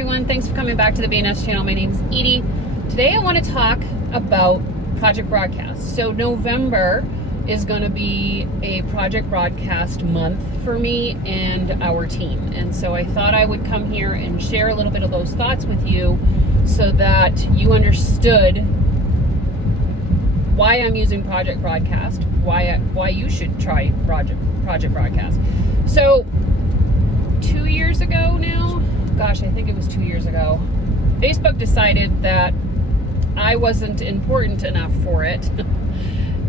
everyone. Thanks for coming back to the BNS channel. My name is Edie. Today I want to talk about Project Broadcast. So November is going to be a Project Broadcast month for me and our team. And so I thought I would come here and share a little bit of those thoughts with you so that you understood why I'm using Project Broadcast, why you should try Project Broadcast. So 2 years ago now, gosh, I think it was 2 years ago, Facebook decided that I wasn't important enough for it.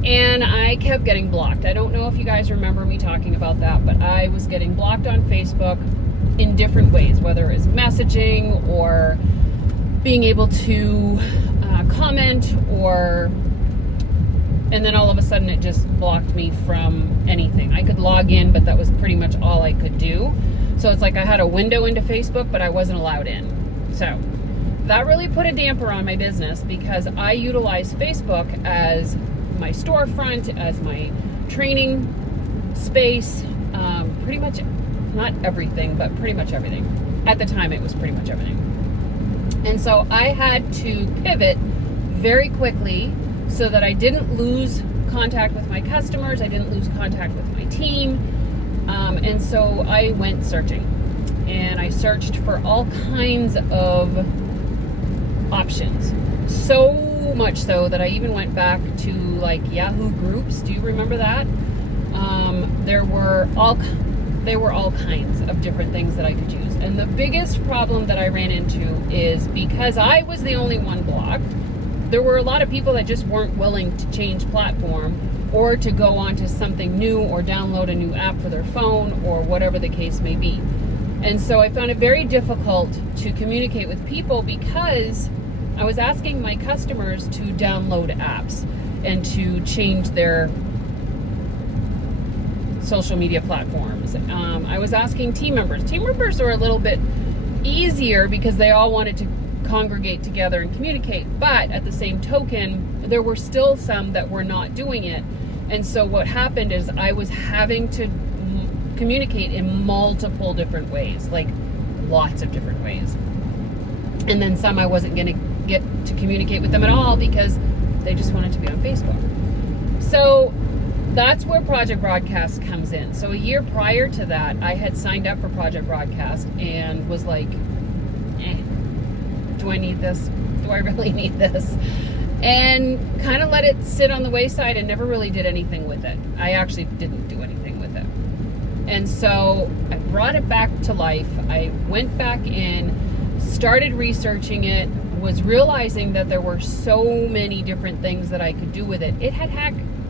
And I kept getting blocked. I don't know if you guys remember me talking about that, but I was getting blocked on Facebook in different ways, whether it's messaging or being able to comment, and then all of a sudden it just blocked me from anything. I could log in, but that was pretty much all I could do. So it's like I had a window into Facebook, but I wasn't allowed in. So that really put a damper on my business because I utilize Facebook as my storefront, as my training space, pretty much, not everything, but pretty much everything. At the time, it was pretty much everything. And so I had to pivot very quickly so that I didn't lose contact with my customers, I didn't lose contact with my team. And so I went searching, and I searched for all kinds of options. So much so that I even went back to like Yahoo Groups. Do you remember that? There were all kinds of different things that I could use. And the biggest problem that I ran into is because I was the only one blocked, there were a lot of people that just weren't willing to change platform or to go on to something new or download a new app for their phone or whatever the case may be. And so I found it very difficult to communicate with people because I was asking my customers to download apps and to change their social media platforms. I was asking team members. Team members are a little bit easier because they all wanted to congregate together and communicate, but at the same token, there were still some that were not doing it. And so what happened is I was having to communicate in multiple different ways, like lots of different ways. And then some I wasn't going to get to communicate with them at all because they just wanted to be on Facebook. So that's where Project Broadcast comes in. So a year prior to that, I had signed up for Project Broadcast and was like, do I need this? Do I really need this? And kind of let it sit on the wayside and never really did anything with it. I actually didn't do anything with it. And so I brought it back to life. I went back in, started researching it, was realizing that there were so many different things that I could do with it. It had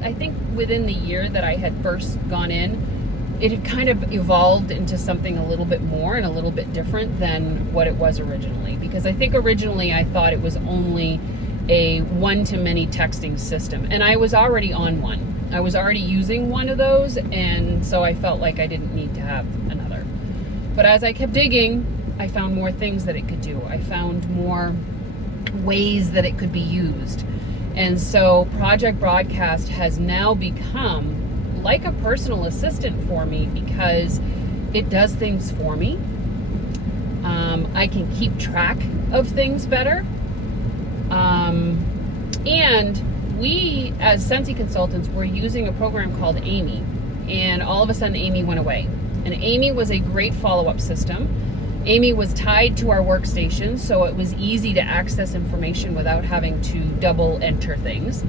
I think within the year that I had first gone in, it had kind of evolved into something a little bit more and a little bit different than what it was originally. Because I think originally I thought it was only a one-to-many texting system. And I was already on one. I was already using one of those, and so I felt like I didn't need to have another. But as I kept digging, I found more things that it could do. I found more ways that it could be used. And so Project Broadcast has now become like a personal assistant for me because it does things for me. I can keep track of things better. And we, as Sensi consultants, were using a program called Amy. And all of a sudden, Amy went away. And Amy was a great follow-up system. Amy was tied to our workstation, so it was easy to access information without having to double enter things.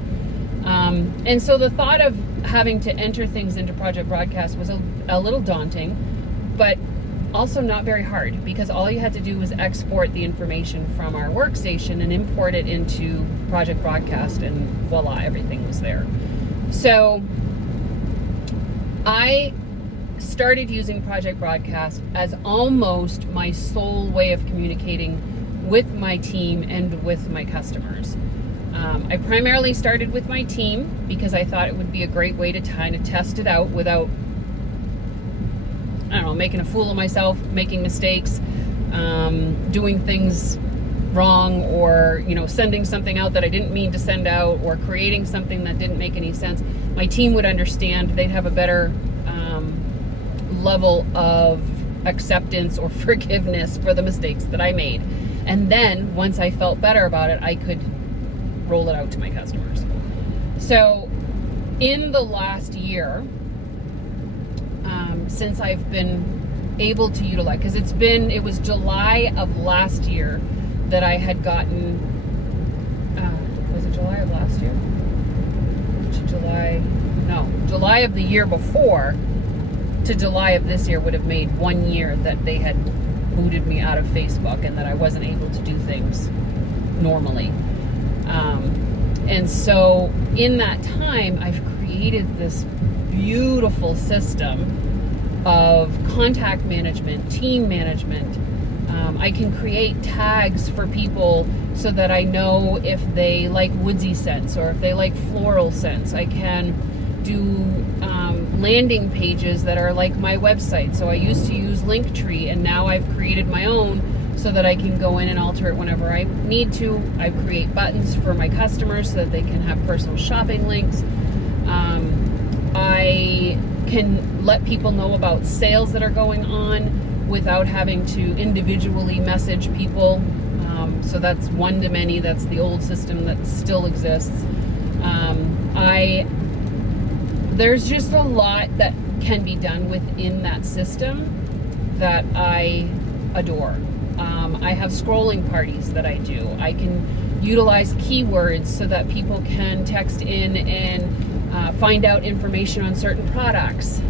And so the thought of having to enter things into Project Broadcast was a little daunting, but also not very hard because all you had to do was export the information from our workstation and import it into Project Broadcast, and voila, everything was there. So I started using Project Broadcast as almost my sole way of communicating with my team and with my customers. I primarily started with my team because I thought it would be a great way to kind of test it out without, I don't know, making a fool of myself, making mistakes, doing things wrong, or sending something out that I didn't mean to send out, or creating something that didn't make any sense. My team would understand. They'd have a better level of acceptance or forgiveness for the mistakes that I made. And then once I felt better about it, I could roll it out to my customers. So in the last year, since I've been able to utilize, because it was July of last year that I had gotten, was it July of last year? July of the year before to July of this year would have made 1 year that they had booted me out of Facebook and that I wasn't able to do things normally. And so in that time, I've created this beautiful system of contact management, team management. I can create tags for people so that I know if they like woodsy scents or if they like floral scents. I can do landing pages that are like my website. So I used to use Linktree, and now I've created my own so that I can go in and alter it whenever I need to. I create buttons for my customers so that they can have personal shopping links. I can let people know about sales that are going on without having to individually message people. So that's one-to-many. That's the old system that still exists. There's just a lot that can be done within that system that I adore. I have scrolling parties that I do. I can utilize keywords so that people can text in and find out information on certain products.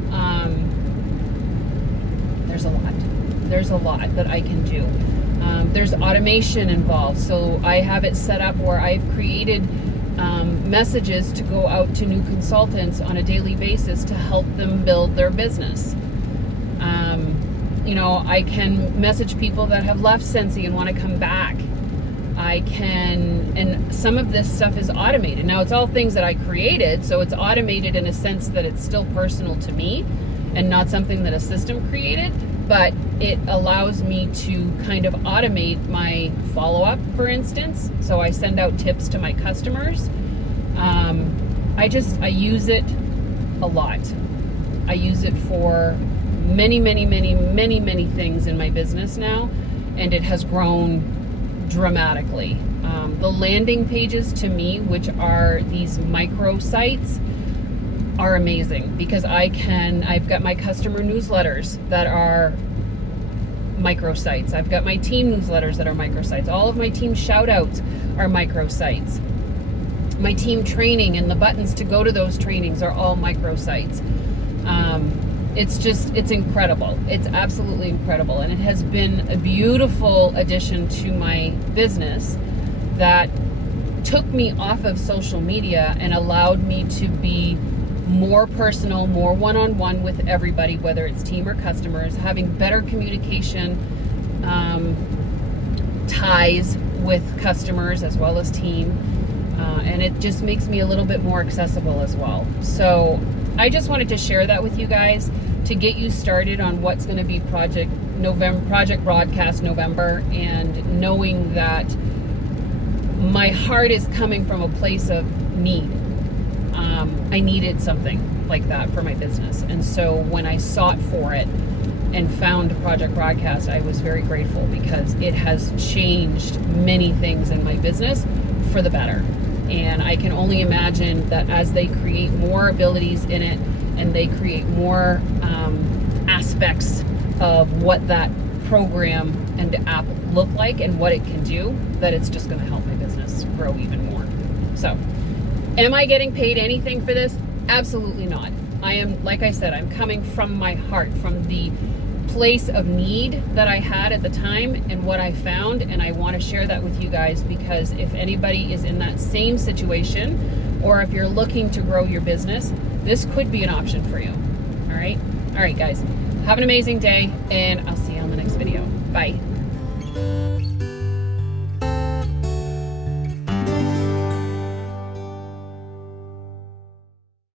There's a lot that I can do. There's automation involved. So I have it set up where I've created messages to go out to new consultants on a daily basis to help them build their business. I can message people that have left Scentsy and want to come back. And some of this stuff is automated. Now, it's all things that I created, so it's automated in a sense that it's still personal to me and not something that a system created, but it allows me to kind of automate my follow-up, for instance. So I send out tips to my customers. I use it a lot. I use it for many things in my business now, and it has grown dramatically. The landing pages to me, which are these micro sites, are amazing because I've got my customer newsletters that are microsites. I've got my team newsletters that are microsites. All of my team shout outs are microsites. My team training and the buttons to go to those trainings are all microsites. It's incredible. It's absolutely incredible. And it has been a beautiful addition to my business that took me off of social media and allowed me to be more personal, more one-on-one with everybody, whether it's team or customers, having better communication ties with customers as well as team. And it just makes me a little bit more accessible as well. So I just wanted to share that with you guys to get you started on what's going to be Project Broadcast November, and knowing that my heart is coming from a place of need. I needed something like that for my business. And so when I sought for it and found Project Broadcast, I was very grateful because it has changed many things in my business for the better. And I can only imagine that as they create more abilities in it and they create more aspects of what that program and app look like and what it can do, that it's just going to help my business grow even more. So, am I getting paid anything for this? Absolutely not. I am, like I said, I'm coming from my heart, from the place of need that I had at the time and what I found, and I want to share that with you guys because if anybody is in that same situation, or if you're looking to grow your business, this could be an option for you. All right, guys, have an amazing day, and I'll see you on the next video. Bye.